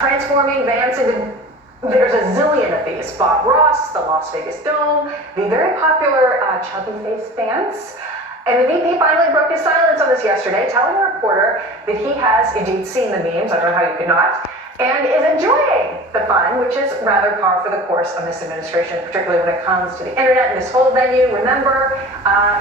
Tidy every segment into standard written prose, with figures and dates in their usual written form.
Transforming Vance into, there's a zillion of these. Bob Ross, the Las Vegas Dome, the very popular chubby face Vance. And the VP finally broke his silence on this yesterday, telling a reporter that he has indeed seen the memes, I don't know how you could not, and is enjoying the fun, which is rather par for the course of this administration, particularly when it comes to the internet and this whole venue. Remember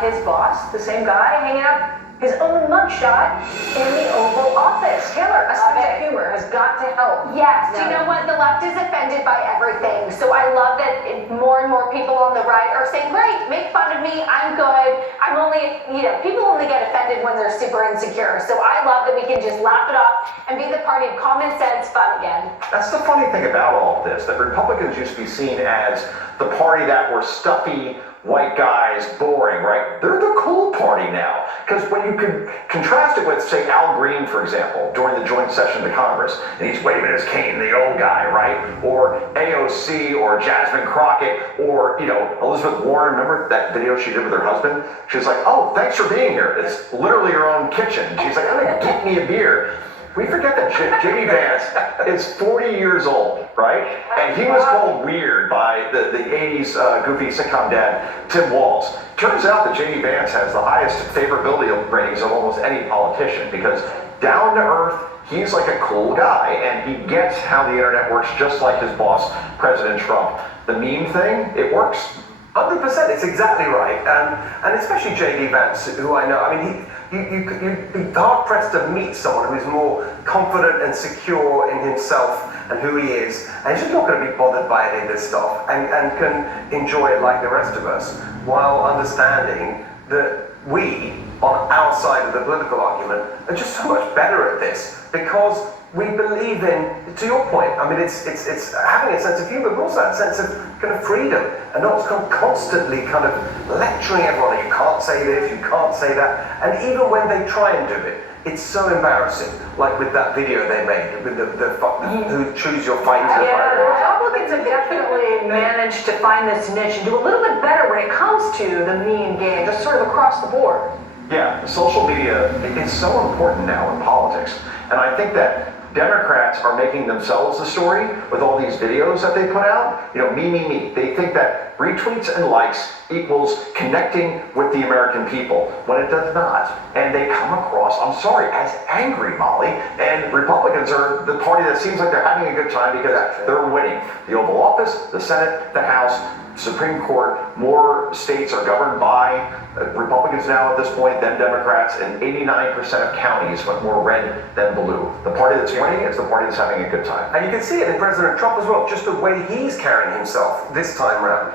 his boss, the same guy, hanging out his own mugshot in the Oval Office. Taylor, a sense of humor has got to help. Yes, do you know what? The left is offended by everything. So I love that more and more people on the right are saying, great, make fun of me, I'm good. I'm only, people only get offended when they're super insecure. So I love that we can just laugh it off and be the party of common sense fun again. That's the funny thing about all of this, that Republicans used to be seen as the party that were stuffy, white guys, boring, right? They're the cool party now. Because when you can contrast it with, say, Al Green, for example, during the joint session of the Congress, and he's waving his cane, the old guy, right? Or AOC, or Jasmine Crockett, or, Elizabeth Warren, remember that video she did with her husband? She was like, oh, thanks for being here. It's literally your own kitchen. She's like, I'm gonna get me a beer. We forget that JD Vance is 40 years old, right? And he was called weird by the 80s goofy sitcom dad, Tim Walz. Turns out that JD Vance has the highest favorability ratings of almost any politician because down to earth, he's like a cool guy and he gets how the internet works just like his boss, President Trump. The meme thing, it works. 100%, it's exactly right. And especially JD Vance, who I know, I mean, you'd be hard-pressed to meet someone who's more confident and secure in himself and who he is, and he's just not going to be bothered by any of this stuff and can enjoy it like the rest of us, while understanding that we, on our side of the political argument, are just so much better at this because we believe in, to your point, I mean, it's having a sense of humor, but also that sense of kind of freedom, and not constantly kind of lecturing everyone, you can't say this, you can't say that, and even when they try and do it, it's so embarrassing, like with that video they made, with who choose your fighter. Yeah, the Republicans have definitely managed to find this niche and do a little bit better when it comes to the meme game, just sort of across the board. Yeah, social media is so important now in politics, and I think that Democrats are making themselves the story with all these videos that they put out. Me. They think that retweets and likes equals connecting with the American people, when it does not. And they come across, I'm sorry, as angry, Molly. And Republicans are the party that seems like they're having a good time because they're winning. The Oval Office, the Senate, the House, Supreme Court, more states are governed by Republicans now at this point than Democrats, and 89% of counties went more red than blue. The party that's winning is the party that's having a good time. And you can see it in President Trump as well, just the way he's carrying himself this time around.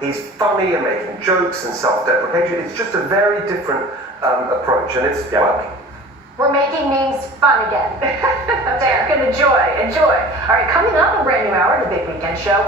He's funny and making jokes and self-deprecation. It's just a very different approach, and it's working. We're making memes fun again. There, enjoy. All right, coming up, a brand new hour, the Big Weekend Show.